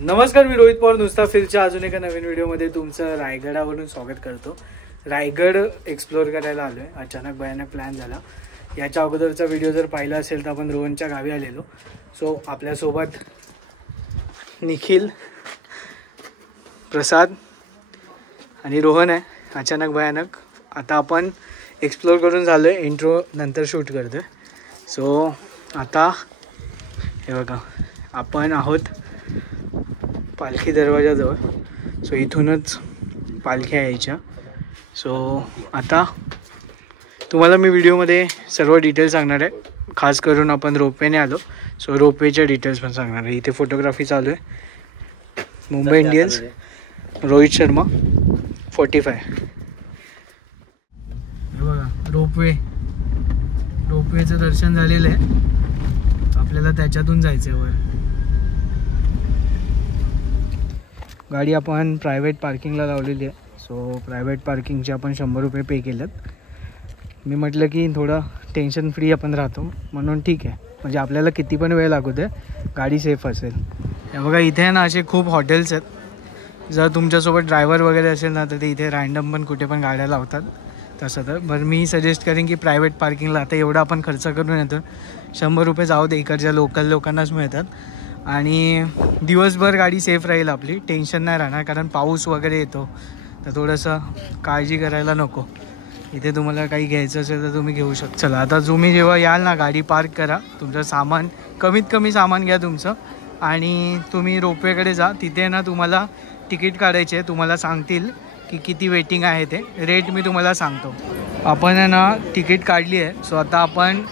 नमस्कार, मी रोहित पवार नुसता फिरच्या अजून एका नवीन व्हिडिओमध्ये तुमचं रायगडावरून स्वागत करतो। रायगड एक्सप्लोर करायला आलोय। अचानक भयानक प्लॅन झाला। याच्या अगोदरचा व्हिडिओ जर पाहिला असेल तर आपण रोहनच्या गावी आलेलो। सो आपल्यासोबत निखिल, प्रसाद आणि रोहन आहे। अचानक भयानक आता आपण एक्सप्लोर करून झालोय, इंट्रो नंतर शूट करतोय। सो आता हे बघा, आपण आहोत पालखी दरवाजाजवळ। सो इथूनच पालख्या यायच्या। सो आता तुम्हाला मी व्हिडिओमध्ये सर्व डिटेल्स सांगणार आहे। खास करून आपण रोपवेने आलो, सो रोपवेच्या डिटेल्स पण सांगणार आहे। इथे फोटोग्राफी चालू आहे। मुंबई इंडियन्स, रोहित शर्मा 45। हे बघा रोपवेचं दर्शन झालेलं आहे। आपल्याला त्याच्यातून जायचं आहे वर। गाडी आपण प्रायव्हेट पार्किंगला लावलेली आहे। सो प्रायव्हेट पार्किंगचे आपण 100 रुपये पे केलेत। मी म्हटलं की थोडं टेन्शन फ्री आपण राहतो म्हणून ठीक आहे, म्हणजे आपल्याला किती पण वेळ लागू दे, गाडी सेफ असेल। हे बघा, इथे ना असे खूप हॉटेल्स आहेत। जर तुमच्यासोबत ड्रायव्हर वगैरे असेल ना तर ते इथे रँडम पण कुठे पण गाड्या लावतात। तसं तर बरं मी सजेस्ट करेन की प्रायव्हेट पार्किंगला आता एवढा आपण खर्च करून येतो, 100 रुपये जाऊ दे, इकडच्या लोकल लोकांनाच मिळतात। आणि दिवसभर गाडी सेफ राहील आपली, टेन्शन नाही राहणार। कारण पाऊस वगैरे येतो तर थोडंसं काळजी करायला नको। इथे तुम्हाला काही घ्यायचं असेल तर तुम्ही घेऊ शकता। चला आता तुम्ही जेव्हा याल ना, गाडी पार्क करा, तुमचं सामान कमीत कमी सामान घ्या तुमचं, आणि तुम्ही रोपवेकडे जा। तिथे ना तुम्हाला तिकीट काढायचे, तुम्हाला सांगतील की किती वेटिंग आहे ते। रेट मी तुम्हाला सांगतो। आपण ना तिकीट काढली आहे। सो आता आपण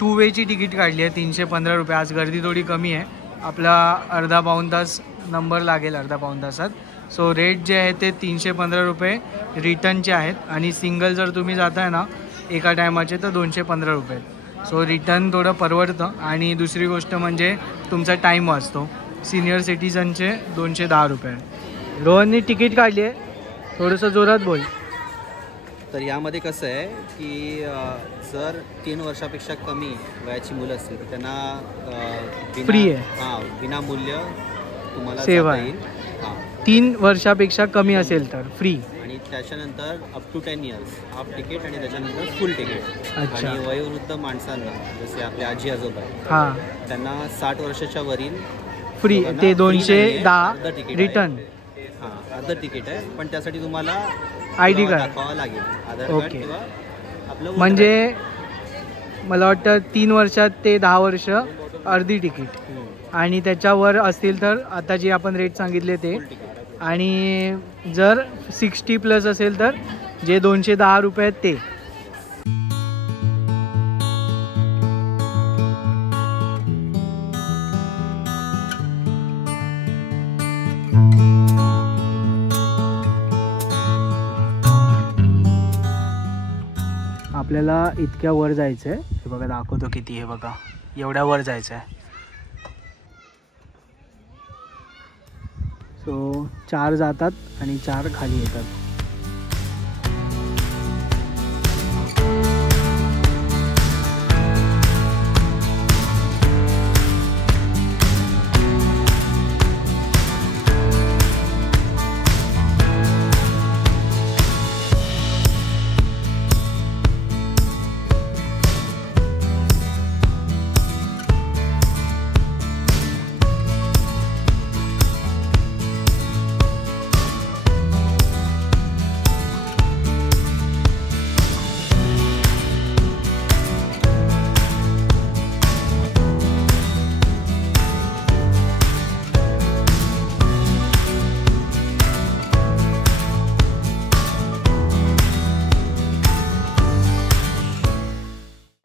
2 वेची तिकीट काढली आहे, 315 रुपये। आज गर्दी थोडी कमी आहे, आपला अर्धा पाऊण तास नंबर लागेल, अर्धा पाऊण तासात। सो रेट जे आहे ते 315 रुपये रिटर्नचे आहेत, आणि सिंगल जर तुम्ही जाताय ना एका टायमाचे तर 215 रुपये। सो रिटर्न थोडं परवडतं, आणि दुसरी गोष्ट म्हणजे तुमचा टाईम वाचतो। सिनियर सिटीजनचे 210 रुपये। रोहननी तिकीट काढली आहे, थोडंसं जोरात बोल। तर यामध्ये कसं आहे की जर 3 वर्षापेक्षा कमी वयाची मुलं असतील तर त्यांना फ्री आहे, हां, विनामूल्य तुम्हाला सेवा येईल। हां, 3 वर्षापेक्षा कमी असेल तर फ्री, आणि त्याच्यानंतर up to 10 years half ticket, आणि त्याच्यानंतर फुल तिकीट। अच्छा। आणि वयोवृद्ध माणसांना, जसे आपले आजी आजोबा हां, त्यांना 60 वर्षाच्या वरील फ्री। ते 210 रिटर्न, हां, अर्ध तिकीट आहे, पण त्यासाठी तुम्हाला ID कार्ड दाखवावं लागेल, आधार कार्ड किंवा आपलं। म्हणजे मला वाटतं 3 वर्षात ते 10 वर्ष अर्धी तिकीट, आणि त्याच्यावर असतील तर आता जे आपण रेट सांगितले ते। आणि जर 60+ असेल तर जे 210 रुपये आहेत ते। आपल्याला इतक्या वर जायचं आहे। हे बघा, दाखवतो किती आहे बघा, एवढ्या वर जायचं आहे। सो 4 जातात आणि 4 खाली येतात।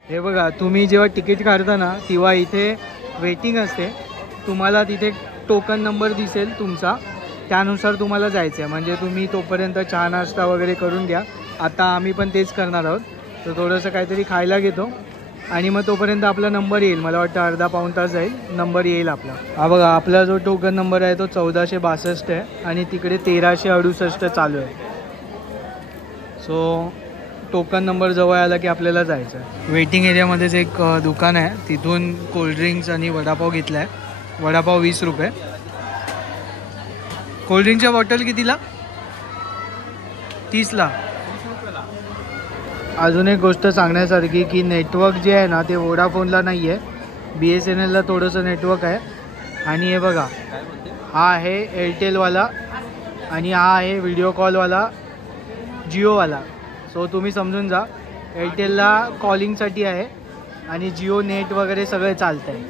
हे बघा, तुम्ही जेव्हा तिकीट काढता ना तेव्हा इथे वेटिंग असते। तुम्हाला तिथे टोकन नंबर दिसेल तुमचा, त्यानुसार तुम्हाला जायचं आहे। म्हणजे तुम्ही तोपर्यंत चहा नाश्ता वगैरे करून घ्या। आता आम्ही पण तेच करणार आहोत, तर थोडंसं काहीतरी खायला घेतो, आणि मग तोपर्यंत आपला नंबर येईल। मला वाटतं अर्धा पाऊण तास जाईल, नंबर येईल आपला। हा बघा, आपला जो टोकन नंबर आहे तो 1462 आहे, आणि तिकडे 1368 चालू आहे। सो टोकन नंबर जवळ आला की आपल्याला जायचं आहे। वेटिंग एरियामध्येच एक दुकान आहे, तिथून कोल्ड्रिंक्स आणि वडापाव घेतला आहे। वडापाव 20 रुपये, कोल्ड्रिंकच्या बॉटल कितीला? 30ला. अजून एक गोष्ट सांगण्यासारखी की नेटवर्क जे आहे ना ते वोडाफोनला नाही आहे, BSNLला थोडंसं नेटवर्क आहे. आणि हे बघा, हा आहे एअरटेलवाला आणि हा आहे व्हिडिओ कॉलवाला जिओवाला. सो तुम्ही समजून जा, एअरटेलला कॉलिंगसाठी आहे आणि जिओ नेट वगैरे सगळं चालतं आहे.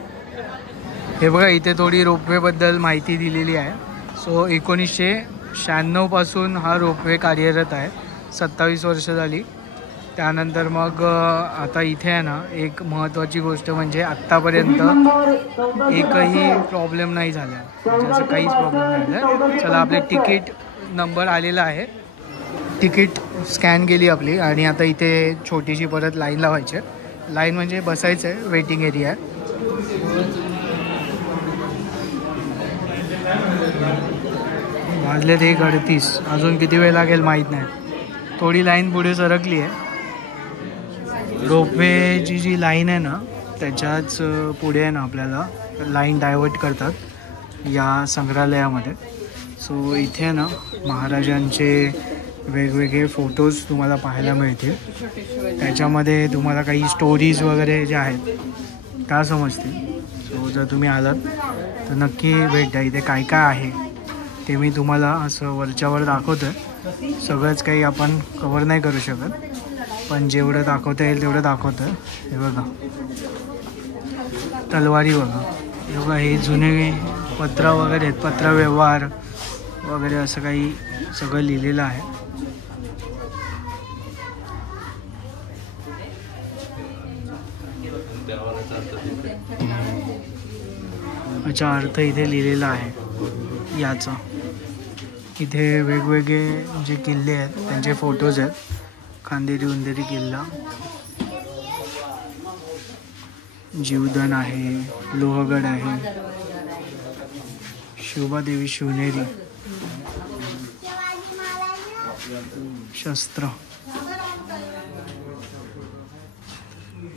हे बघा, इथे थोडी रोपवेबद्दल माहिती दिलेली आहे. सो 1996 पासून हा रोपवे कार्यरत आहे, 27 वर्ष झाली. त्यानंतर मग आता इथे आहे ना एक महत्त्वाची गोष्ट म्हणजे आत्तापर्यंत एकही प्रॉब्लेम नाही झाला, म्हणजे असं काहीच प्रॉब्लेम नाही झाला. चला, आपले तिकीट नंबर आलेला आहे, तिकीट स्कॅन केली आपली आणि आता इथे छोटीशी परत लाईन लावायची आहे. लाईन म्हणजे बसायचं आहे, वेटिंग एरिया आहे. वाजले ते 1:38, अजून किती वेळ लागेल माहीत नाही. थोडी लाईन पुढे सरकली आहे. रोपवेची जी लाईन आहे ना त्याच्याच पुढे आहे ना आपल्याला लाईन डायव्हर्ट करतात या संग्रहालयामध्ये. सो इथे ना महाराजांचे वेगवेगळे फोटोज तुम्हाला पाहायला मिळतील. त्याच्यामध्ये तुम्हाला काही स्टोरीज वगैरे ज्या आहेत त्या समजतील. सो जर तुम्ही आलात तर नक्की भेट द्या. इथे काय काय आहे ते मी तुम्हाला असं वरच्यावर दाखवतो आहे. सगळंच काही आपण कवर नाही करू शकत, पण जेवढं दाखवता येईल तेवढं दाखवतं. हे बघा, तलवारी बघा, हे बघा, हे जुने पत्र वगैरे आहेत, पत्रव्यवहार वगैरे असं काही सगळं लिहिलेलं आहे. याचा अर्थ इथे लिहिलेला आहे याचा. इथे वेगवेगळे जे किल्ले आहेत त्यांचे फोटोज आहेत. खांदेरी उंदेरी किल्ला, जीवदान आहे, लोहगड आहे, शिवबादेवी शिवनेरी, शस्त्र.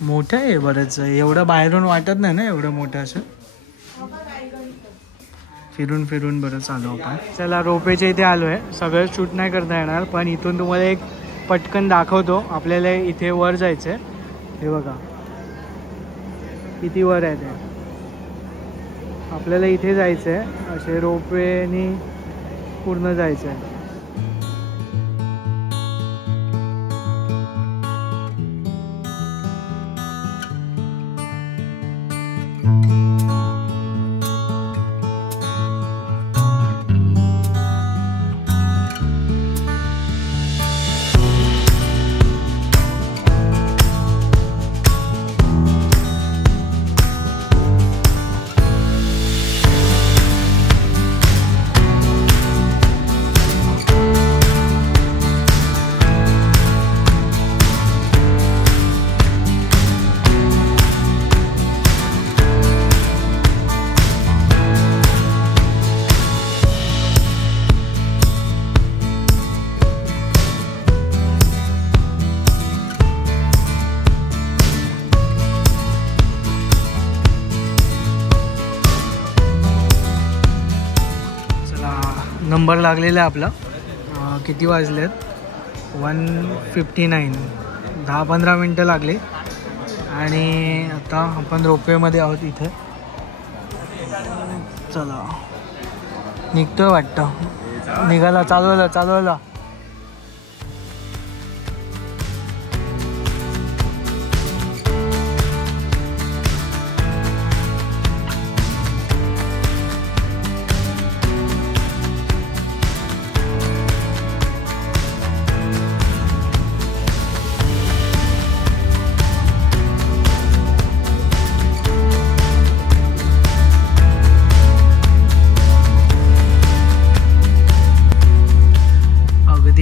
मोठं आहे बरंच, एवढं बाहेरून वाटत नाही ना एवढं मोठं असं. फिरून फिरून बरंच आलो आपण. चला, रोपेच्या इथे आलो आहे. सगळं शूट नाही करता येणार, पण इथून तुम्हाला एक पटकन दाखवतो. आपल्याला इथे वर जायचं आहे. हे बघा किती वर आहे ते. आपल्याला इथे जायचं आहे, असे रोपवेनी पूर्ण जायचं आहे. नंबर लागलेला आहे आपला. किती वाजलेत? 1:59. 10-15 मिनटं लागले आणि आता आपण रोपवेमध्ये आहोत इथे. चला, निघतोय वाटतं. निघाला, चालवायला.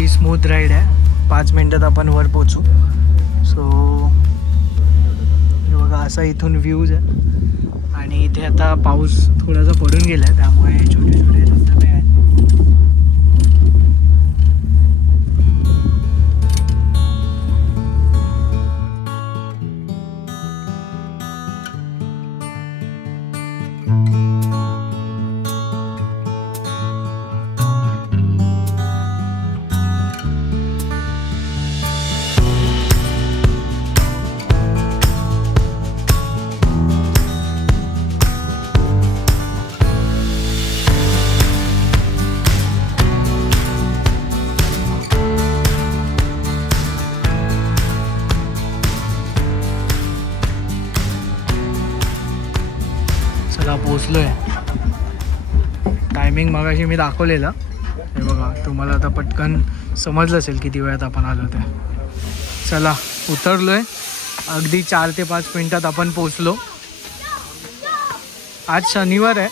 स्मूथ राईड आहे. 5 मिनटात आपण वर पोचू. सो हे बघा, असा इथून व्ह्यूज आहे. आणि इथे आता पाऊस थोडासा पडून गेला आहे, त्यामुळे छोटे छोटे धबधबे आहेत. टायमिंग मगाशी मी दाखवलेलं, हे बघा तुम्हाला आता पटकन समजलं असेल किती वेळात आपण आलो ते. चला उतरलो आहे, अगदी 4 ते 5 मिनटात आपण पोचलो. आज शनिवार आहे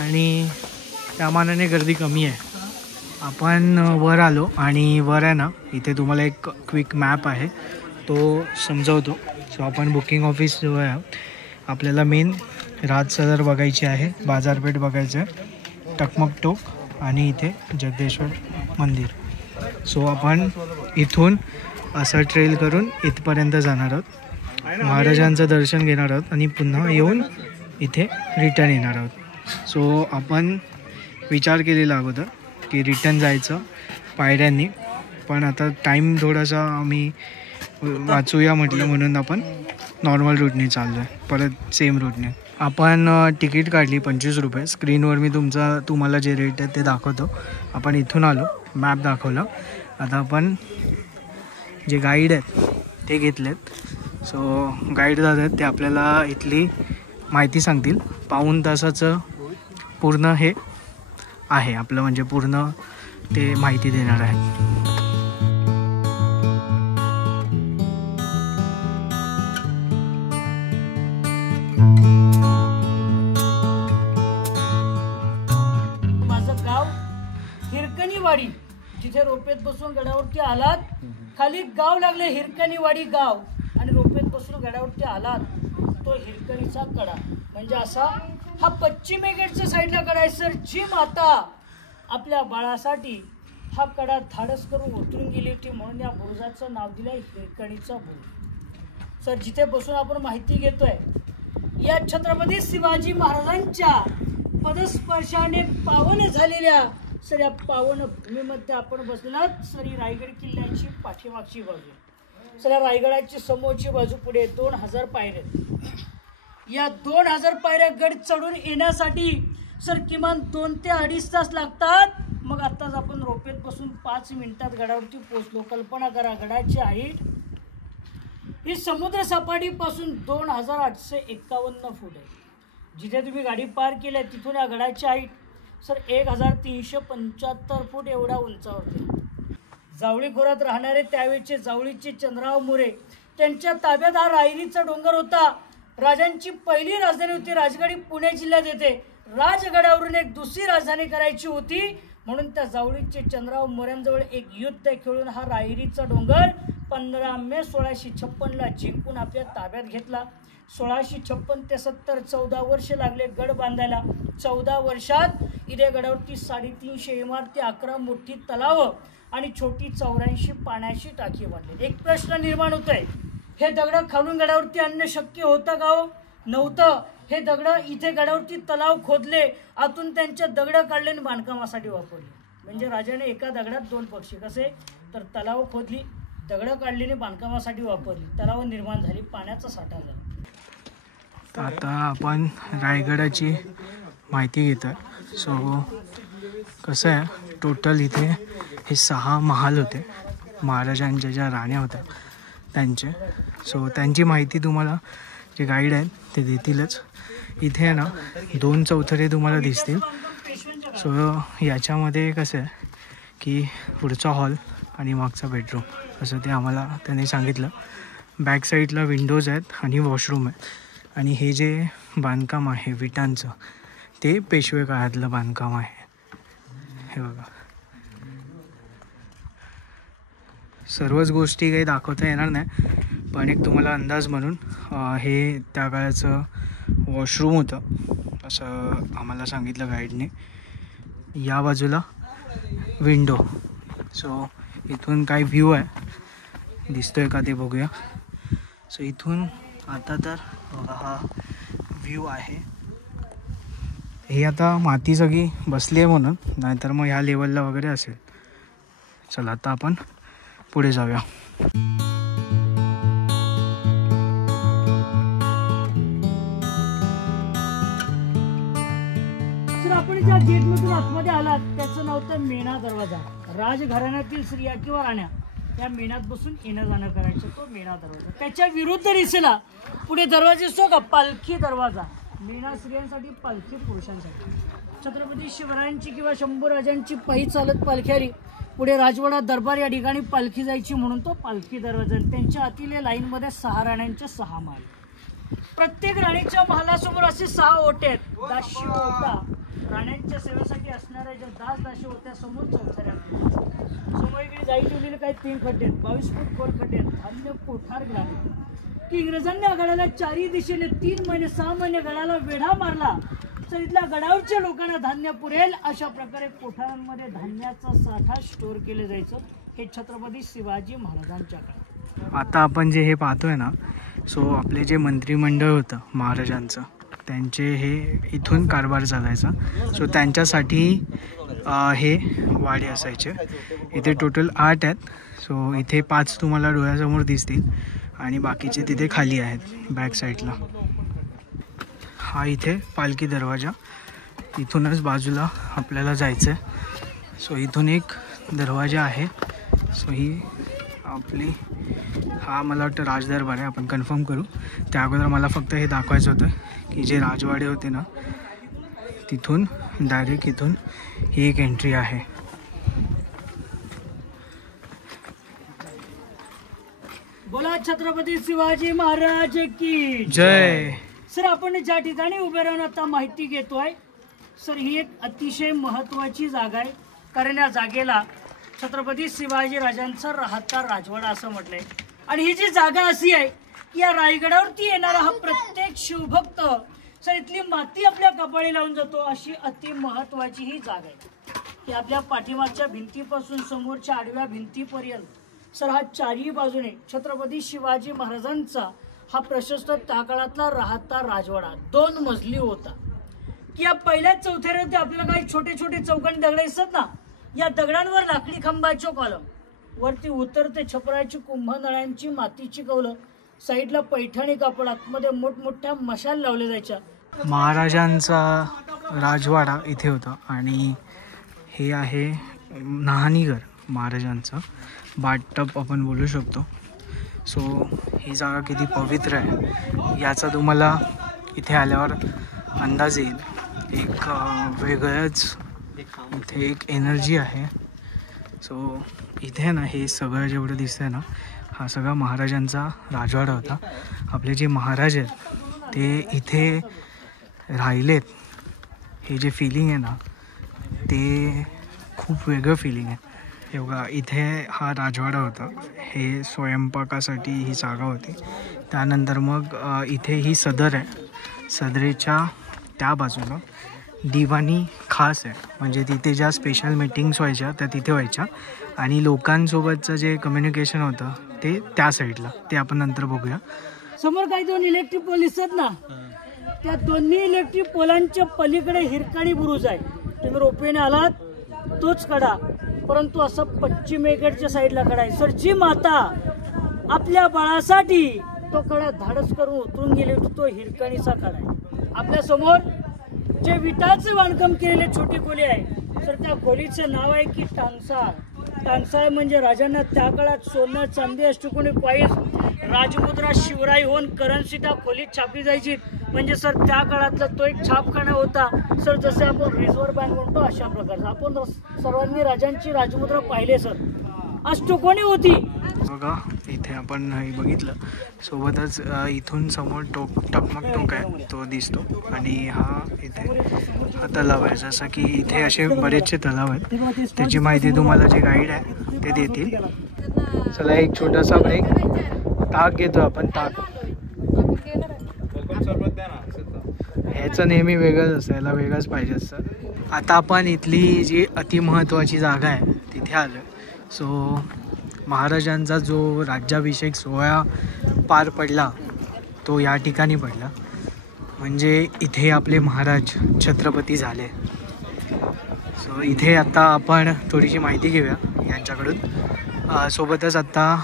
आणि त्या मानाने गर्दी कमी आहे. आपण वर आलो आणि वर आहे ना, इथे तुम्हाला एक क्विक मॅप आहे तो समजवतो. सो आपण बुकिंग ऑफिस जो आहे आपल्याला मेन राज सदर बघायची आहे, बाजारपेठ बघायचं आहे, टकमक टोक आणि इथे जगदेश्वर मंदिर. सो आपण इथून असं ट्रेल करून इथपर्यंत जाणार आहोत, महाराजांचं दर्शन घेणार आहोत आणि पुन्हा येऊन इथे रिटर्न येणार आहोत. सो आपण विचार केलेला अगोदर की रिटर्न जायचं पायऱ्यांनी, पण आता टाईम थोडासा आम्ही वाचूया म्हटलं म्हणून आपण नॉर्मल रूटने चाललो आहे, परत सेम रूटने. आपण तिकीट काढली 25 रुपये. स्क्रीनवर मी तुम्हाला जे रेट आहे ते दाखवतो. आपण इथून आलो, मॅप दाखवला. आता आपण जे गाईड आहेत ते घेतलेत. सो गाईड दादा आहेत ते आपल्याला इथली माहिती सांगतील. पाऊण तासाचं पूर्ण हे आहे आपलं, म्हणजे पूर्ण ते माहिती देणार आहे. माझं गाव हिरकणीवाडी, जिथे रोपेत बसून गडावरती आलात, खाली गाव लागले हिरकणीवाडी गाव, आणि रोपेत बसून गडावरती आलात तो हिरकणीचा कडा. म्हणजे असा हा पश्चिमे गेटच्या साईडला कडा आहे सर. जी माता आपल्या बाळासाठी हा कडा धाडस करून उतरून गेली होती, म्हणून या बुरुजाचं नाव दिलं हिरकणीचा बुरुज. सर जिथे बसून आपण माहिती घेतोय, या छत्रपती शिवाजी महाराजांच्या पदस्पर्शाने पावन झालेल्या सर या पावन भूमीमध्ये आपण बसलात. सर ही रायगड किल्ल्याची पाठीमागची बाजू, सर या रायगडाची समोरची बाजू. पुढे 2000 पायऱ्या. या 2000 पायऱ्या गड चढून येण्यासाठी सर किमान 2 ते 2.5 तास लागतात. मग आत्ताच आपण रोपेत बसून 5 मिनिटात गडावरती पोहोचलो. कल्पना करा, गडाची हाईट ही समुद्र सपाटीपासून 2851 फूट आहे. जिथे तुम्ही गाडी पार्क केली आहे तिथून या गडाची हाईट सर 1375 फूट एवढ्या उंचावरती. जावळी खोऱ्यात राहणारे त्यावेळेचे जावळीचे चंद्रराव मोरे, त्यांच्या ताब्यात हा रायरीचा डोंगर होता. राजांची पहिली राजधानी होती राजगड, पुणे जिल्ह्यात येते. राजगडावरून एक दुसरी राजधानी करायची होती, म्हणून त्या जावळीचे चंद्रराव मोऱ्यांजवळ एक युद्ध खेळून हा रायरीचा डोंगर 15 मे 1656ला जिंकून आपल्या ताब्यात घेतला. 1656 ते 70 14 वर्ष लागले गड बांधायला. 14 वर्षात इथे गडावरती 350 इमारती, 11 मोठी तलाव आणि छोटी 84 पाण्याची टाकी बांधली. एक प्रश्न निर्माण होतोय, हे दगड खालून गडावरती आणणं शक्य होतं का हो? नव्हतं. हे दगड इथे गडावरती तलाव खोदले, आतून त्यांच्या दगड काढले आणि बांधकामासाठी वापरले. म्हणजे राजाने एका दगडात 2 पक्षी. कसे तर तलाव खोदली, दगड काढली आणि बांधकामासाठी वापरली, तलाव निर्माण झाली, पाण्याचा साठा झाला. आता आपण रायगडाची माहिती घेतो. सो कसं आहे, टोटल इथे हे 6 महाल होते, महाराजांच्या ज्या राण्या होत्या त्यांचे. सो त्यांची माहिती तुम्हाला जे गाईड आहेत ते देतीलच. इथे आहे ना 2 चौथरे तुम्हाला दिसतील. सो याच्यामध्ये कसं आहे की पुढचा हॉल आणि मागचा बेडरूम असं ते आम्हाला त्यांनी सांगितलं. बॅक साईडला विंडोज आहेत आणि वॉशरूम आहे. आणि हे जे बांधकाम आहे विटांचं, ते पेशवे काळातलं बांधकाम आहे. हे बघा, सर्वच गोष्टी काही दाखवता येणार नाही, पण एक तुम्हाला अंदाज म्हणून हे त्या काळाचं वॉशरूम होतं असं आम्हाला सांगितलं गाईडने. या बाजूला विंडो. सो इथून काय व्ह्यू आहे दिसतोय का ते बघूया. सो इथून आता तर बघा हा व्ह्यू आहे. हे आता माती सगळी बसली आहे म्हणून, नाहीतर मग ह्या लेवलला वगैरे असेल. चला आता आपण पुढे जाऊया. सर आपण ज्या गेटमधून आतमध्ये आलात त्याचं नाव तर मेणा दरवाजा. राजघराण्यातील स्त्रिया किंवा राण्या त्या मेणात बसून येणं जाणं करायचं, तो मेणा दरवाजा. त्याच्या विरुद्ध दिसेला पुढे दरवाजे असतो का पालखी दरवाजा. मेणा स्त्रियांसाठी, पालखी पुरुषांसाठी. छत्रपती शिवरायांची किंवा शंभूराजांची पायी चालत पालखी आली, पुढे राजवाडा दरबार या ठिकाणी पालखी जायची म्हणून तो पालखी दरवाजा. त्यांच्या आतील लाईनमध्ये 6 राण्यांचे 6 महाल. प्रत्येक राणीच्या महालासमोर असे 6 ओटे आहेत. दाशी ओटा राण्यांच्या सेवेसाठी असणाऱ्या ज्या दासी ओट्या समोर चौथऱ्या. समोर इकडे जाई ठेवलेले काही 3 खड्डे आहेत, 22 फूट खोल खड्डे आहेत. धान्य कोठार ग्रामीण की इंग्रजांनी आघाड्याला 4 दिशेने 3 महिने 6 महिने गडाला वेढा मारला तर इथल्या गडावरच्या लोकांना धान्य पुरेल अशा प्रकारे कोठारांमध्ये धान्याचा साठा स्टोअर केले जायचं. हे छत्रपती शिवाजी महाराजांच्या काळात. आता आपण जे हे पाहतोय ना, सो आपले जे मंत्रिमंडळ होतं महाराजांचं, त्यांचे हे इथून कारभार चालायचा. सो त्यांच्यासाठी हे वाडे असायचे. इथे टोटल 8 आहेत. सो इथे 5 तुम्हाला डोळ्यासमोर दिसतील आणि बाकीचे तिथे खाली आहेत बॅक साईडला. हा इथे पालखी दरवाजा, इथूनच बाजूला आपल्याला जायचं आहे. सो इथून एक दरवाजा आहे. सो ही आपली, हा मला वाटतं राजदरबार आहे, आपण कन्फर्म करू. त्या अगोदर मला फक्त हे दाखवायचं होतं की जे राजवाडे होते ना, तिथून डायरेक्ट इथून ही एक एंट्री आहे. बोला छत्रपती शिवाजी महाराज की जय. सर, आपण ज्या ठिकाणी उभे राहून आता माहिती घेतोय सर, ही एक अतिशय महत्त्वाची जागा आहे. कारण या जागेला छत्रपती शिवाजी राजांचा राहता राजवाडा असं म्हटलंय. आणि ही जी जागा अशी आहे की या रायगडावरती येणारा हा प्रत्येक शिवभक्त सर इथली माती आपल्या कपाळी लावून जातो. अशी अति महत्त्वाची ही जागा आहे की आपल्या पाठीमागच्या भिंतीपासून समोरच्या आडव्या भिंतीपर्यंत सर हा 4ही बाजूने छत्रपती शिवाजी महाराजांचा हा प्रशस्त त्या काळातला राहता राजवाडा 2 मजली होता. की या पहिल्याच चौथऱ्यावरती आपल्याला काही छोटे छोटे चौकांनी दगड दिसतात ना, या दगडांवर लाकडी खांबाचे कॉलम, वरती उतरते छपराची कुंभनळ्यांची मातीची कौलं, साईडला पैठणी कापड, आतमध्ये मोठमोठ्या मशाल लावल्या जायच्या. महाराजांचा राजवाडा इथे होता आणि हे आहे न्हाणीघर महाराजांचं, बाथटब आपण बोलू शकतो. सो ही जागा किती पवित्र आहे याचा तुम्हाला इथे आल्यावर अंदाज येईल. एक वेगळंच इथे एक एनर्जी आहे. सो इथे ना हे सगळं जेवढं दिसतंय ना, हा सगळा महाराजांचा राजवाडा होता. आपले जे महाराज आहेत ते इथे राहिलेत, हे जे फिलिंग आहे ना ते खूप वेगळं फिलिंग आहे. हे बघा, इथे हा राजवाडा होता, हे स्वयंपाकासाठी ही जागा होती. त्यानंतर मग इथे ही सदर आहे, सदरेच्या त्या बाजूला दिवाणी खास आहे, म्हणजे तिथे ज्या स्पेशल मीटिंग्स व्हायच्या त्या तिथे व्हायच्या आणि लोकांसोबतचं जे कम्युनिकेशन होतं ते त्या साईडला, ते आपण नंतर बघूया. समोर काही 2 इलेक्ट्रिक पोल दिसतात ना, त्या दोन्ही इलेक्ट्रिक पोलांच्या पलीकडे हिरकाणी बुरुज आहे. तुम्ही रोपवेने आलात तोच कडा, परंतु असं पश्चिमेकडच्या साईडला कडा आहे. सर, जी माता आपल्या बाळासाठी तो कडा धाडस करून उतरून गेली होती तो हिरकाणीचा कडा आहे. आपल्या समोर जे विटाचं बांधकाम केलेले छोटी खोली आहे सर, त्या खोलीचं नाव आहे की टांगसाळ. टांगसाळ म्हणजे राजांना त्या काळात सोनं चांदी अष्टकोनी कॉईन्स, राजमुद्रा, शिवराई होऊन करन्सी त्या खोलीत छापली जायची. म्हणजे सर त्या काळातला तो एक छापखाना होता. सर जसे आपण रिझर्व्ह बँक म्हणतो अशा प्रकारचा. आपण सर्वांनी राजांची राजमुद्रा पाहिले सर, अष्टकोनी होती. बघा इथे आपण हे बघितलं, सोबतच इथून समोर टकमक टोक आहे तो दिसतो आणि हा इथे हा तलाव आहे. जसं की इथे असे बरेचसे तलाव आहेत, त्याची माहिती तुम्हाला जे गाईड आहे ते देतील. चला एक छोटासा ब्रेक, ताक घेतो आपण. ताक ह्याचं नेहमी वेगळंच असतं, याला वेगळंच पाहिजे असतं. आता आपण इथली जी अतिमहत्त्वाची जागा आहे तिथे आलो. सो महाराजांचा जो राज्याभिषेक सोहळा पार पडला तो या ठिकाणी पडला, म्हणजे इथे आपले महाराज छत्रपती झाले. सो इथे आता आपण थोडीशी माहिती घेऊया यांच्याकडून. सोबतच आत्ता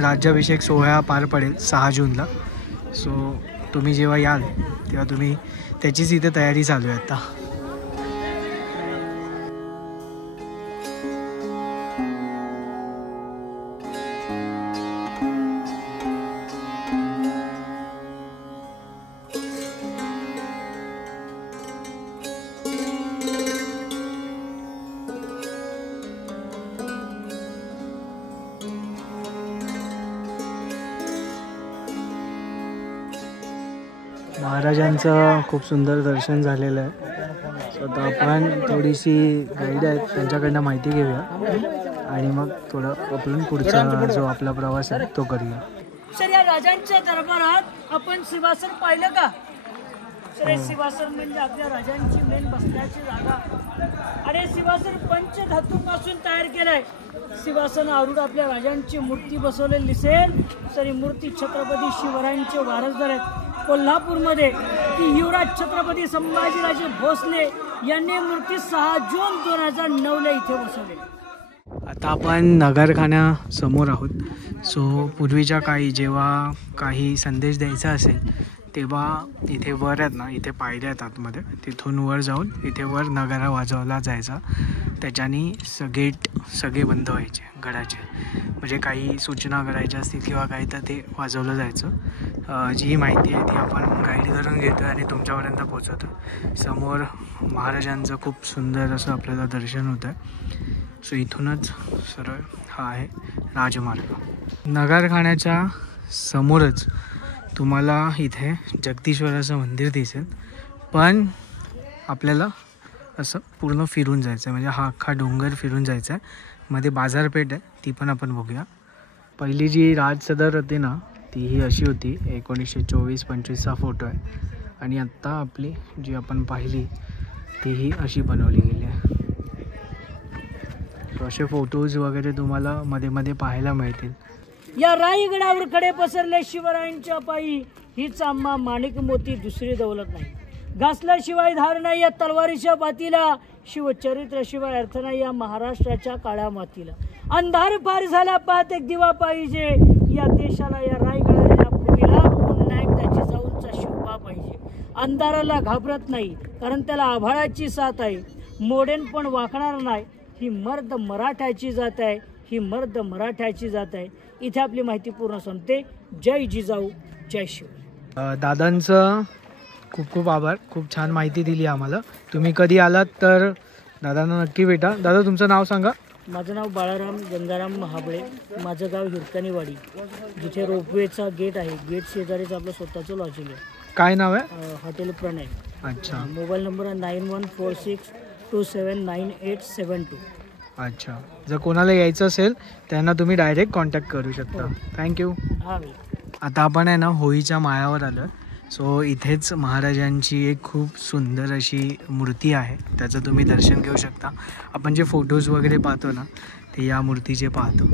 राज्याभिषेक सोहळा पार पडेल 6 जूनला. सो तुम्ही जेव्हा याल तेव्हा तुम्ही त्याचीच इथे तयारी चालू आहे आता. महाराजांचं खूप सुंदर दर्शन झालेलं आहे. सो आता आपण थोडीशी गाईड आहेत त्यांच्याकडनं माहिती घेऊया आणि मग थोडं आपण पुढचा जो आपला प्रवास आहे तो करूया. सर या राजांच्या दरबारात आपण सिंहासन पाहिलं का? सर हे सिंहासन म्हणजे आपल्या राजांची मेन बसण्याची जागा आणि सिंहासन पंचधातूंपासून तयार केलंय. सिंहासन आरूढ आपल्या राजांची मूर्ती बसवलेली दिसेल. सर ही मूर्ती छत्रपती शिवरायांचे वारसदार आहेत. कोल्हापूरमध्ये की युवराज छत्रपती संभाजीराजे भोसले यांनी मूर्ती 6 जून 2009 इथे बसवली. आता आपण नगरखान्यासमोर आहोत. सो पूर्वीच्या काळी जेव्हा काही संदेश द्यायचा असेल तेव्हा इथे वर आहेत ना, इथे पायऱ्या आहेत आतमध्ये, तिथून वर जाऊन इथे वर नगारा वाजवला जायचा. त्याच्याने सगळे बंद व्हायचे गडाचे. म्हणजे काही सूचना करायच्या असतील किंवा काही तर ते वाजवलं जायचं. जी माहिती आहे ती आपण गाईड करून घेतो आणि तुमच्यापर्यंत पोचवतो. समोर महाराजांचं खूप सुंदर असं आपल्याला दर्शन होतं आहे. सो इथूनच सरळ हा आहे राजमार्ग. नगरखान्याच्या समोरच तुम्हाला इथे जगदीश्वराचं मंदिर दिसेल. पण आपल्याला असं पूर्ण फिरून जायचं आहे, म्हणजे हा अख्खा डोंगर फिरून जायचा आहे. मध्ये बाजारपेठ आहे, ती पण आपण बघूया. पहिली जी राजसदर होती ना ती ही अशी होती. 1924-25चा फोटो आहे. आणि आत्ता आपली जी आपण पाहिली तीही अशी बनवली गेली आहे. असे फोटोज वगैरे तुम्हाला मध्ये मध्ये पाहायला मिळतील. या रायगडावर खडे पसरले शिवरायांच्या पायी, हीच आम्हा माणिक मोती दुसरी दौलत नाही. घासल्याशिवाय धार नाही या तलवारीच्या बातीला, शिवचरित्राशिवाय अर्थ नाही या महाराष्ट्राच्या काळ्या मातीला. अंधार पार झाला पाहत एक दिवा पाहिजे या देशाला, या रायगडाच्या भूमीला पुन्हा एक त्याची जाऊनचा शोभा पाहिजे. अंधाराला घाबरत नाही कारण त्याला आभाळाची साथ आहे. मोडेन पण वाकणार नाही, ही मर्द मराठ्याची जात आहे, ही मर्द मराठ्याची जात आहे. इथे आपली माहिती पूर्ण संपते. जय जिजाऊ, जय शिव. दादांचं खूप खूप आभार. खूप छान माहिती दिली आम्हाला. तुम्ही कधी आलात तर दादांना नक्की भेटा. दादा तुमचं नाव सांगा. माझं नाव बाळाराम गंगाराम महाबळे. माझं गाव हिरकणीवाडी, जिथे रोपवेचा गेट आहे. गेट शेजारीच आपलं स्वतःचं लॉजिंग आहे. काय नाव आहे? हॉटेल प्रणय. अच्छा. Mobile number 9146279872. अच्छा. जर कोणाला यायचं असेल त्यांना तुम्ही डायरेक्ट कॉन्टॅक्ट करू शकता. थँक्यू. हां. आता आपण आहे ना होळीच्या माळ्यावर आलो. सो इथेच महाराजांची एक खूप सुंदर अशी मूर्ती आहे, त्याचं तुम्ही दर्शन घेऊ शकता. आपण जे फोटोज वगैरे पाहतो ना ते या मूर्तीचे पाहतो.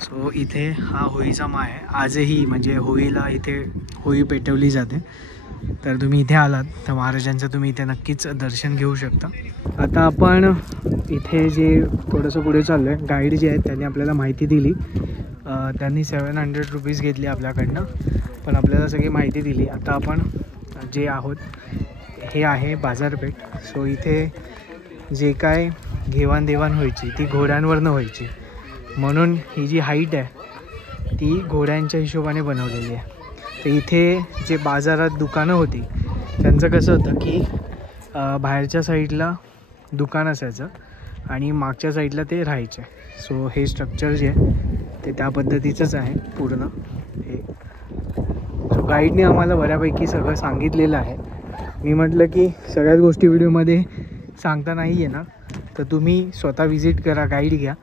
सो इथे हा होळीचा माळ आहे. आजही म्हणजे होळीला इथे होळी पेटवली जाते. तर तुम्ही इथे आलात तर महाराजांचं तुम्ही इथे नक्कीच दर्शन घेऊ शकता. आता आपण इथे जे थोडंसं पुढे चाललो आहे, गाईड जे आहेत त्यांनी आपल्याला माहिती दिली. त्यांनी 700 रुपीज घेतली आपल्याकडनं, पण आपल्याला सगळी माहिती दिली. आता आपण जे आहोत हे आहे बाजारपेठ. सो इथे जे काय घेवाणदेवाण व्हायची ती घोड्यांवरनं व्हायची, म्हणून ही जी हाईट आहे ती घोड्यांच्या हिशोबाने बनवलेली आहे. तर इथे जे बाजारात दुकानं होती त्यांचं कसं होतं की बाहेरच्या साईडला दुकान असायचं आणि मागच्या साईडला ते राहायचे. सो हे स्ट्रक्चर जे आहे ते त्या पद्धतीचंच आहे पूर्ण हे. सो गाईडने आम्हाला बऱ्यापैकी सगळं सांगितलेलं आहे. मी म्हटलं की सगळ्याच गोष्टी व्हिडिओमध्ये सांगता नाही येणार, तर तुम्ही स्वतः विजिट करा, गाईड घ्या,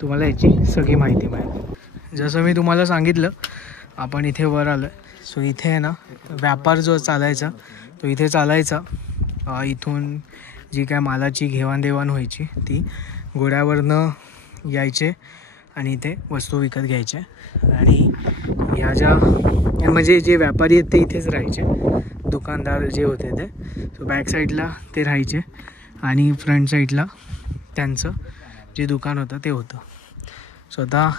तुम्हाला याची सगळी माहिती मिळेल. जसं मी तुम्हाला सांगितलं आपण इथे वर आलो. सो इथे आहे ना व्यापार जो चालायचा तो इथे चालायचा. इथून जी काय मालाची घेवाणदेवाण व्हायची ती घोड्यावरनं यायचे आणि इथे वस्तू विकत घ्यायचे. आणि ह्या ज्या म्हणजे जे व्यापारी आहेत ते इथेच राहायचे, दुकानदार जे होते ते. सो बॅक साईडला ते राहायचे आणि फ्रंट साईडला त्यांचं जे दुकान होतं ते होतं. सो आता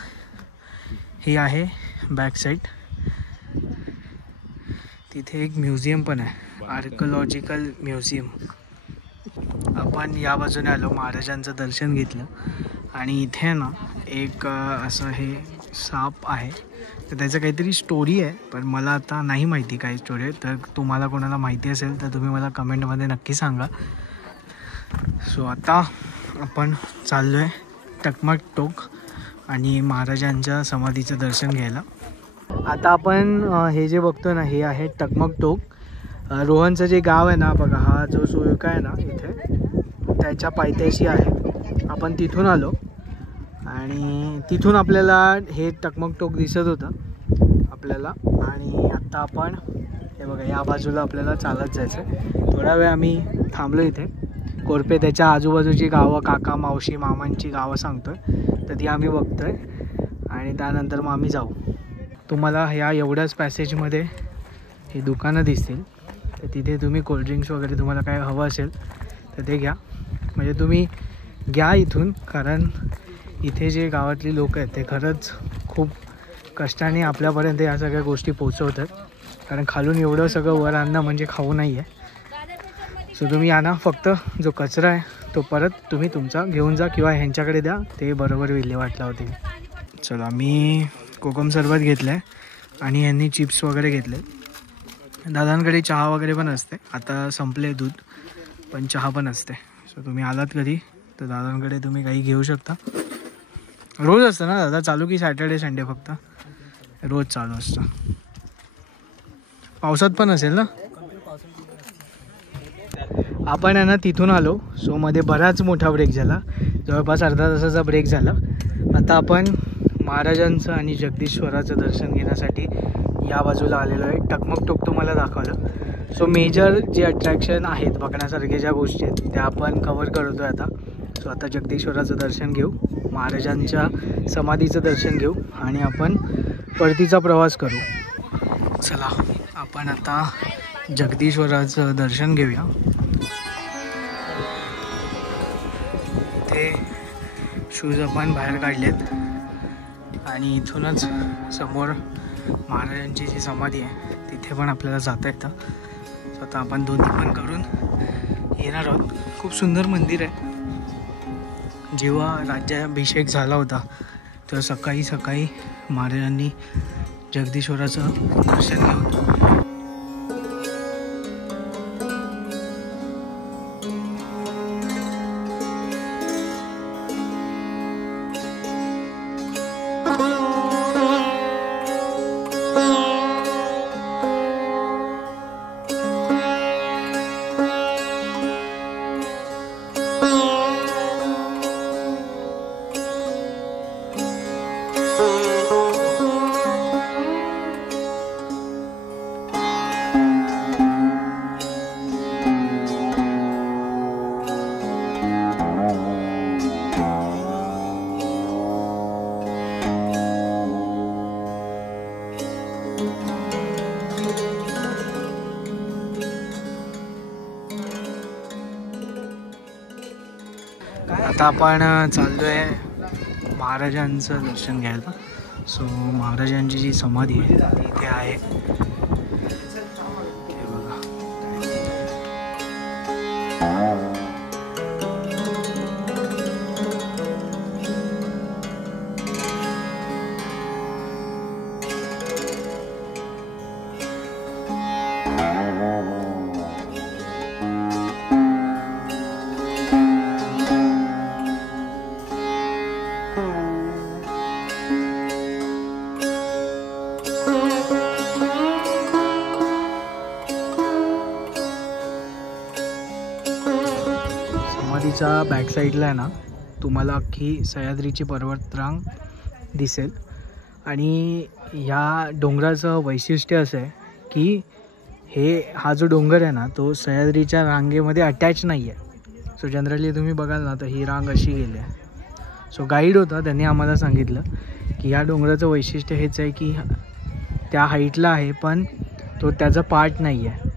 ही आहे बॅक साईड. तिथे एक म्युझियम पण आहे, आर्किओलॉजिकल म्युझियम. आपण या बाजूने आलो, महाराजांचं दर्शन घेतलं आणि इथे ना एक असं हे साप आहे. तर त्याचं काहीतरी स्टोरी आहे, पण मला आता नाही माहिती काय स्टोरी आहे. तर तुम्हाला कोणाला माहिती असेल तर तुम्ही मला कमेंटमध्ये नक्की सांगा. सो आता आपण चाललो आहे टकमक टोक आणि महाराजांच्या समाधीचं दर्शन घ्यायला. आता आपण हे जे बघतो ना हे आहे टकमक टोक. रोहनचं जे गाव आहे ना बघा, हा जो सुळका आहे ना इथे त्याच्या पायथ्याशी आहे. आपण तिथून आलो आणि तिथून आपल्याला हे टकमक टोक दिसत होतं आपल्याला. आणि आत्ता आपण हे बघा या बाजूला आपल्याला चालत जायचं आहे. थोडा वेळ आम्ही थांबलो इथे. कोरपे त्याच्या आजूबाजूची गावं, काका मावशी मामांची गावं सांगतो आहे, तर ती आम्ही बघतो आहे आणि त्यानंतर मग आम्ही जाऊ. तुम्हाला ह्या एवढ्याच पॅसेजमध्ये हे दुकानं दिसतील, तर तिथे तुम्ही कोल्ड्रिंक्स वगैरे तुम्हाला काय हवं असेल तर ते घ्या. म्हणजे तुम्ही घ्या इथून, कारण इथे जे गावातली लोक आहेत ते खरंच खूप कष्टाने आपल्यापर्यंत या सगळ्या गोष्टी पोचवतात. कारण खालून एवढं सगळं वर आणणं म्हणजे खाऊ नाही आहे. सो तुम्ही आणा, फक्त जो कचरा आहे तो परत तुम्ही तुमचा घेऊन जा किंवा ह्यांच्याकडे द्या, ते बरोबर विल्हेवाट लावतील. चला, मी कोकम सरबत घेतलं आहे आणि यांनी चिप्स वगैरे घेतले. दादांकडे चहा वगैरे पण असते, आता संपले दूध, पण चहा पण असते. सो तुम्ही आलात कधी तर दादांकडे तुम्ही काही घेऊ शकता. रोज असतं ना दादा चालू, की सॅटर्डे संडे फक्त? रोज चालू असतं. पावसात पण असेल ना? आपण आहे ना तिथून आलो, सो मध्ये बराच मोठा ब्रेक झाला, जवळपास अर्धा तासाचा ब्रेक झाला. आता आपण महाराजांचं आणि जगदीश्वराचं दर्शन घेण्यासाठी या बाजूला आलेलो आहे. टकमक टोक तुम्हाला दाखवलं. सो मेजर जे अट्रॅक्शन आहेत बघण्यासारखे ज्या गोष्टी आहेत त्या आपण कवर करतो आहे आता. सो आता जगदीश्वराचं दर्शन घेऊ, महाराजांच्या समाधीचं दर्शन घेऊ आणि आपण परतीचा प्रवास करू. चला, आपण आता जगदीश्वराचं दर्शन घेऊया. ते शूज आपण बाहेर काढलेत आणि इथूनच समोर महाराजांची जी समाधी आहे तिथे पण आपल्याला जाता येतं. सो आता आपण दोन्ही पण करून येणार आहोत. खूप सुंदर मंदिर आहे. जेव्हा राज्याभिषेक झाला होता तेव्हा सकाळी सकाळी महाराजांनी जगदीश्वराचं दर्शन घेऊन आता आपण चाललो आहे महाराजांचं दर्शन घ्यायला. सो महाराजांची जी समाधी आहे ती इथे आहे. हे बघा. समाधीच्या बॅक साईडला आहे ना तुम्हाला अख्खी सह्याद्रीची पर्वतरांग दिसेल. आणि ह्या डोंगराचं वैशिष्ट्य असं आहे की हा जो डोंगर आहे ना तो सह्याद्रीच्या रांगेमध्ये अटॅच नाही आहे. सो जनरली तुम्ही बघाल ना तर ही रांग अशी गेली आहे. सो गाईड होता, त्यांनी आम्हाला सांगितलं की ह्या डोंगराचं वैशिष्ट्य हेच आहे की त्या हाईटला आहे पण तो त्याचा पार्ट नाही आहे.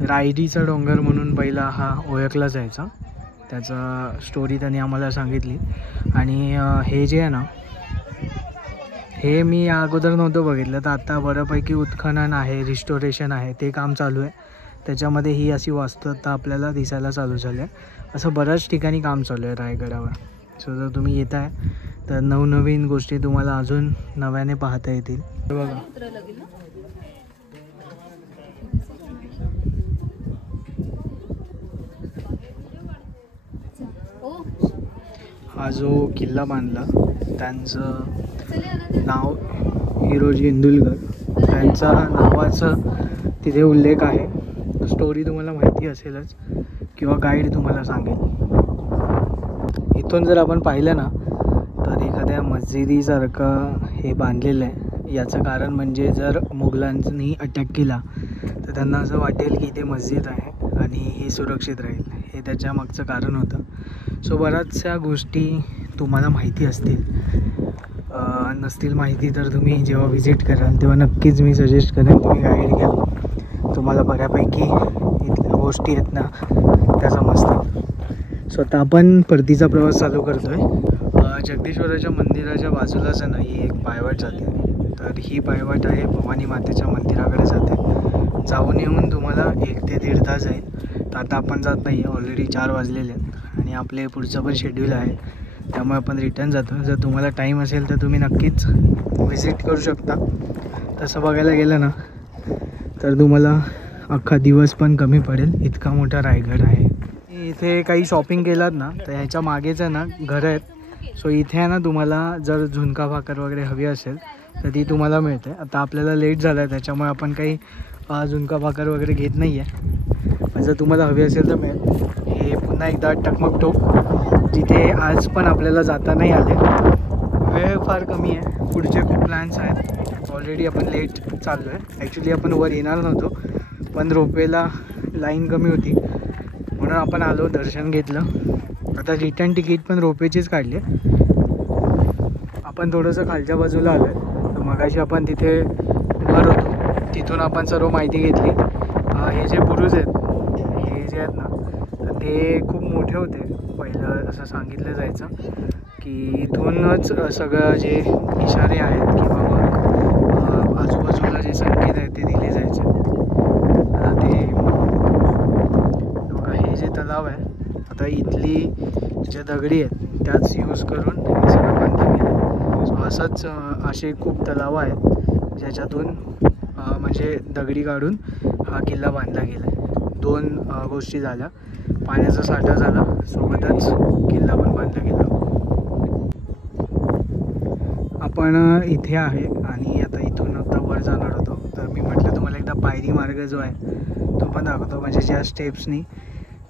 रायडीचा डोंगर म्हणून पहिला हा ओळखला जायचा, त्याचा स्टोरी त्यांनी आम्हाला सांगितली. आणि हे जे आहे ना हे मी अगोदर नव्हतं बघितलं, तर आता बऱ्यापैकी उत्खनन आहे, रिस्टोरेशन आहे, ते काम चालू आहे. त्याच्यामध्ये ही अशी वास्तुता आपल्याला दिसायला चालू झाली आहे. असं बऱ्याच ठिकाणी काम चालू आहे रायगडावर. सो जर तुम्ही येत आहे तर नवनवीन गोष्टी तुम्हाला अजून नव्याने पाहता येतील. बघा हा जो किल्ला बांधला त्यांचं नाव हिरोजी इंदुलकर, त्यांच्या नावाचं तिथे उल्लेख आहे. स्टोरी तुम्हाला माहिती असेलच किंवा गाईड तुम्हाला सांगेल. इथून जर आपण पाहिलं ना तर एखाद्या मस्जिदीसारखं हे बांधलेलं आहे. याचं कारण म्हणजे जर मुघलांनी अटॅक केला तर त्यांना असं वाटेल की इथे मस्जिद आहे आणि हे सुरक्षित राहील, हे त्याच्या मागचं कारण होतं. सो बऱ्याचशा गोष्टी तुम्हाला माहिती असतील. नसतील माहिती तर तुम्ही जेव्हा व्हिजिट कराल तेव्हा नक्कीच मी सजेस्ट करेन तुम्ही गाईड घ्या. तुम्हाला बऱ्यापैकी इथल्या गोष्टी आहेत ना त्या समजतात. सो आता आपण परतीचा प्रवास चालू करतो आहे. जगदीश्वराच्या मंदिराच्या बाजूलाच आहे ना ही एक पायवाट जाते. तर ही पायवाट आहे भवानी मातेच्या मंदिराकडे जाते. जाऊन येऊन तुम्हाला 1 ते 1.5 तास जाईल. तर आता आपण जात नाही आहे, ऑलरेडी 4 वाजलेले आहेत आणि आपले पुढचं पण शेड्यूल आहे, त्यामुळे आपण रिटर्न जातो. जर तुम्हाला टाईम असेल तर तुम्ही नक्कीच व्हिजिट करू शकता. तसं बघायला गेलं ना तर तुम्हाला अख्खा दिवस पण कमी पडेल, इतका मोठा रायगड आहे. इथे काही शॉपिंग केलात ना तर ह्याच्या मागेच आहे ना घरं आहेत. सो इथे आहे ना तुम्हाला जर झुणका भाकर वगैरे हवी असेल तर ती तुम्हाला मिळते. आता आपल्याला लेट झालं आहे त्याच्यामुळे आपण काही झुणका भाकर वगैरे घेत नाही आहे, पण जर तुम्हाला हवी असेल तर मिळेल. हे पुन्हा एकदा टकमक टोक, जिथे आज पण आपल्याला जाता नाही आले. वेळ फार कमी आहे, पुढचे खूप प्लॅन्स आहेत. ऑलरेडी आपण लेट चाललो आहे. ॲक्च्युली आपण वर येणार नव्हतो पण रोपवेला लाईन कमी होती म्हणून आपण आलो, दर्शन घेतलं. आता रिटर्न तिकीट पण रोपवेचीच काढली. आपण थोडंसं खालच्या बाजूला आलो आहे. तर मगाशी आपण तिथे वर होतो, तिथून आपण सर्व माहिती घेतली. हे जे बुरुज आहेत हे जे आहेत ना तर ते खूप मोठे होते. पहिलं असं सांगितलं जायचं की इथूनच सगळं जे इशारे आहेत किंवा मग आजूबाजूला जे संकेत आहेत ते दिले जायचे. आता ते बघा हे जे तलाव आहे आता इथली ज्या दगडी आहेत त्याच यूज करून हे सगळं बांधलं गेलं. सो असंच असे खूप तलाव आहेत ज्याच्यातून म्हणजे दगडी काढून हा किल्ला बांधला गेला आहे. 2 गोष्टी झाल्या, पाण्याचा साठा झाला सोबतच किल्ला पण बांधला गेला. आपण इथे आहे आणि आता इथून आता वर जाणार होतो. तर मी म्हटलं तुम्हाला एकदा पायरी मार्ग जो आहे तो पण दाखवतो. म्हणजे ज्या स्टेप्सनी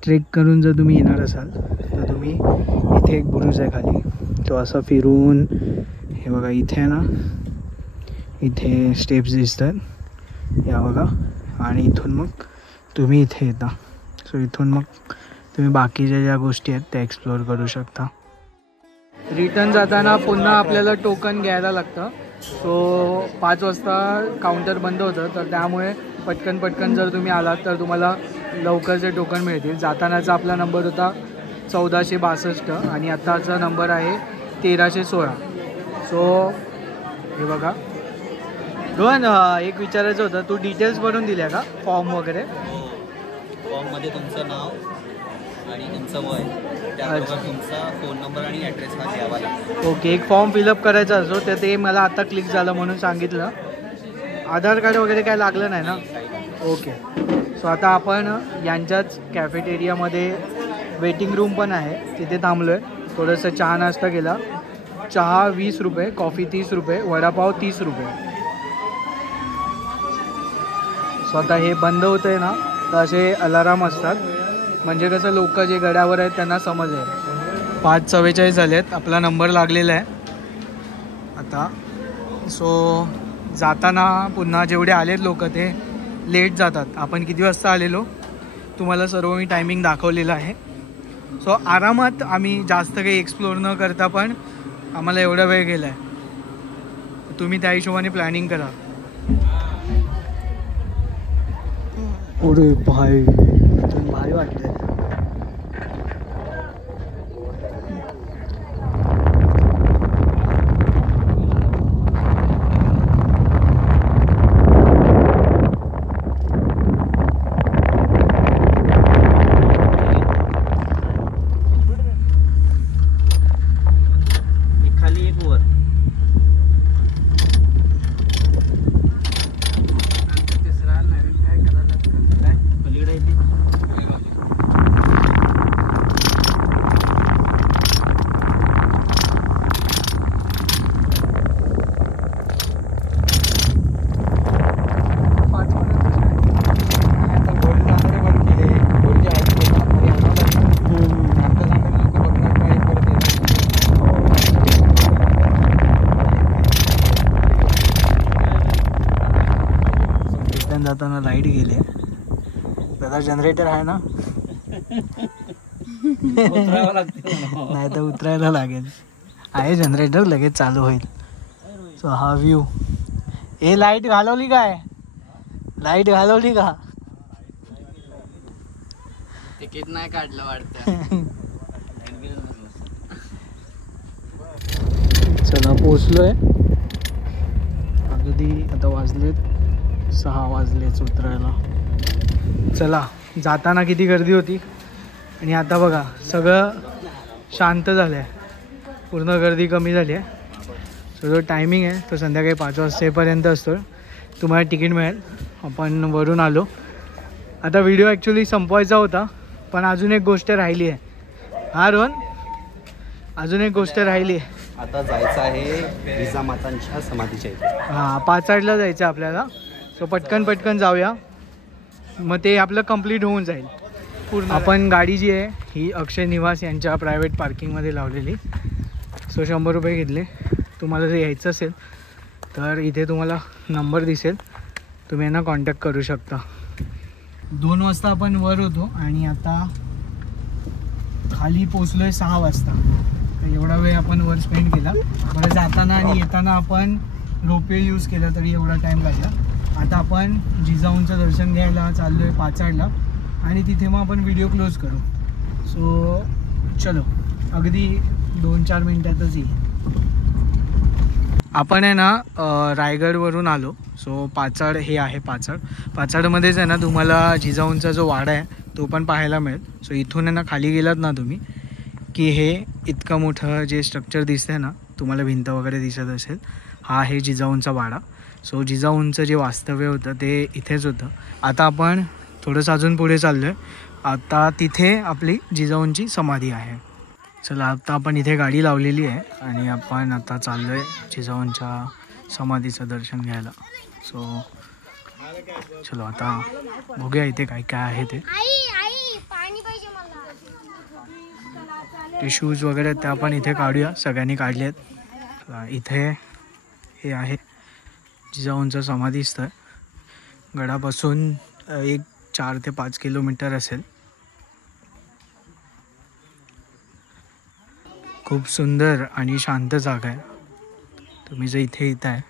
ट्रेक करून जर तुम्ही येणार असाल तर तुम्ही इथे एक बुरुज आहे खाली, तो असं फिरून हे बघा इथे आहे ना इथे स्टेप्स दिसतात या बघा, आणि इथून मग तुम्ही इथे येता. सो इथून मग तुम्ही बाकीच्या ज्या गोष्टी आहेत त्या एक्सप्लोअर करू शकता. रिटर्न जाताना पुन्हा आपल्याला टोकन घ्यायला लागतं. सो 5 वाजता काउंटर बंद होतं, तर त्यामुळे पटकन जर तुम्ही आलात तर तुम्हाला लवकरचे टोकन मिळतील. जातानाचा आपला नंबर होता 1462 आणि आत्ताचा नंबर आहे 1316. सो हे बघा रोहन, एक विचारायचं होतं, तू डिटेल्स भरून दिल्या का फॉर्म वगैरे? फॉर्ममध्ये तुमचं नाव आणि तुमचं वय, त्याबरोबर तुमचा फोन नंबर आणि ॲड्रेस हा द्यावा लागतो. ओके, एक फॉर्म फिलअप करायचा असतो तर ते मला आता क्लिक झालं म्हणून सांगितलं. आधार कार्ड वगैरे काय लागलं नाही ना? ओके. सो आता आपण यांच्याच कॅफेटेरियामध्ये वेटिंग रूम पण आहे तिथे थांबलो आहे. थोडंसं चहा नाश्ता केला. चहा 20 रुपये, कॉफी 30 रुपये, वडापाव 30 रुपये. सो आता हे बंद होतं आहे ना तर असे अलाराम असतात, म्हणजे कसं लोक जे गड्यावर आहेत त्यांना समज आहे. 5:44 झाले आहेत, आपला नंबर लागलेला आहे आता. सो जाताना पुन्हा जेवढे आलेत लोक ते लेट जातात. आपण किती वाजता आलेलो तुम्हाला सर्व मी टायमिंग दाखवलेलं आहे. सो आरामात आम्ही जास्त काही एक्सप्लोर न करता पण आम्हाला एवढा वेळ गेला आहे. तुम्ही त्या हिशोबाने प्लॅनिंग करा. अरे भाई भारी वाटतंय. खाली एक वर पलीकडे येते. लाईट गेली आहे. दादा जनरेटर आहे ना? नाही तर उतरायला लागेल. आहे जनरेटर, लगेच चालू होईल. सो हा व्ह्यू. हे लाईट घालवली काय? लाईट घालवली का? तिकीट नाही काढलं वाटतं. चला पोचलोय. अगदी आता वाजलेत 6 वाजलेच उतरायला. चला, जाताना किती गर्दी होती आणि आता बघा सगळं शांत झालं आहे. पूर्ण गर्दी कमी झाली आहे. सो जो टायमिंग आहे तो संध्याकाळी 5 वाजेपर्यंत असतो. तुम्हाला तिकीट मिळेल. आपण वरून आलो. आता व्हिडिओ ॲक्च्युली संपवायचा होता, पण अजून एक गोष्ट राहिली आहे. हा रोहन, अजून एक गोष्ट राहिली आहे. आता जायचं आहे जिजामातांच्या समाधीच्या इथे. हां, पाचाडला जायचं आपल्याला. सो पटकन जाऊया, मग ते आपलं कंप्लीट होऊन जाईल पूर्ण. आपण गाडी जी आहे ही अक्षय निवास यांच्या प्रायव्हेट पार्किंगमध्ये लावलेली. सो 100 रुपये घेतले. तुम्हाला जर यायचं असेल तर इथे तुम्हाला नंबर दिसेल, तुम्ही यांना कॉन्टॅक्ट करू शकता. 2 वाजता आपण वर होतो आणि आता खाली पोचलो आहे 6 वाजता. तर एवढा वेळ आपण वर स्पेंड केला. बरं, जाताना आणि येताना आपण रोपवे यूज केला तरी एवढा टाईम लागला. आता आपण जिजाऊंचं दर्शन घ्यायला चाललो आहे पाचाडला आणि तिथे मग आपण व्हिडिओ क्लोज करू. सो चलो, अगदी 2-4 मिनटातच येईल. आपण आहे ना रायगडवरून आलो. सो पाचाड हे आहे. पाचाडमध्येच आहे ना तुम्हाला जिजाऊंचा जो वाडा आहे तो पण पाहायला मिळेल. सो इथून आहे ना खाली गेलात ना तुम्ही की हे इतकं मोठं जे स्ट्रक्चर दिसतंय ना, तुम्हाला भिंत वगैरे दिसत असेल, हा आहे जिजाऊंचा वाडा. सो जिजाऊंचं जे वास्तव्य होतं ते इथेच होतं. आता आपण थोडंसं अजून पुढे चाललो आहे. आता तिथे आपली जिजाऊंची समाधी आहे. चला, आता आपण इथे गाडी लावलेली आहे आणि आपण आता चाललो आहे जिजाऊंच्या समाधीचं दर्शन घ्यायला. सो चलो, आता बघूया इथे काय काय आहे ते. ते शूज वगैरे ते आपण इथे काढूया. सगळ्यांनी काढले आहेत. इथे हे आहे जिजाऊंचं समाधीस्थळ. गडापासून 4 ते 5 किलोमीटर असेल. खूप सुंदर आणि शांत जागा आहे. तुम्ही जर इथे येत आहे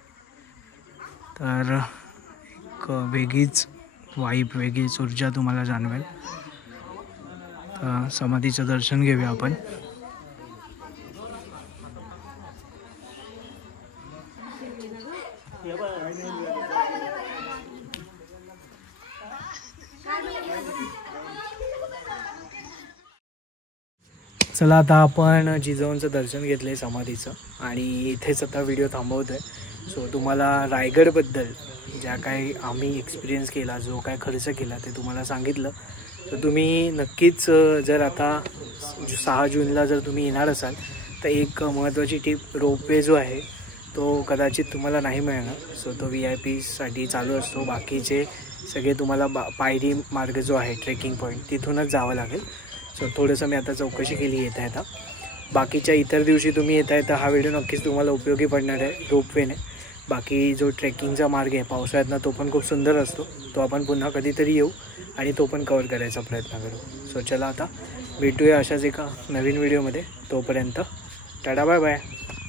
तर एक वेगळीच वाईब, वेगळीच ऊर्जा तुम्हाला जाणवेल. तर समाधीचं दर्शन घेऊया आपण. चला, आता आपण जिजाऊंचं दर्शन घेतलं आहे समाधीचं आणि इथेच आता व्हिडिओ थांबवतो आहे. सो तुम्हाला रायगडबद्दल ज्या काही आम्ही एक्सपिरियन्स केला, जो काय खर्च केला ते तुम्हाला सांगितलं. तर तुम्ही नक्कीच जर आता 6 जूनला जर तुम्ही येणार असाल तर एक महत्त्वाची टिप, रोपवे जो आहे तो कदाचित तुम्हाला नाही मिळणार. सो तो VIPसाठी चालू असतो. बाकीचे सगळे तुम्हाला पायरी मार्ग जो आहे, ट्रेकिंग पॉईंट, तिथूनच जावं लागेल. सो थोडंसं मी आता चौकशी केली येता. बाकीच्या इतर दिवशी तुम्ही येताय तर हा व्हिडिओ नक्कीच तुम्हाला उपयोगी पडणार आहे रोपवेने. बाकी जो ट्रेकिंगचा मार्ग आहे पावसाळ्यात ना, तो पण खूप सुंदर असतो. तो आपण पुन्हा कधीतरी येऊ आणि तो पण कवर करायचा प्रयत्न करू. सो चला, आता भेटूया अशाच एका नवीन व्हिडिओमध्ये. तोपर्यंत टाटा, बाय बाय.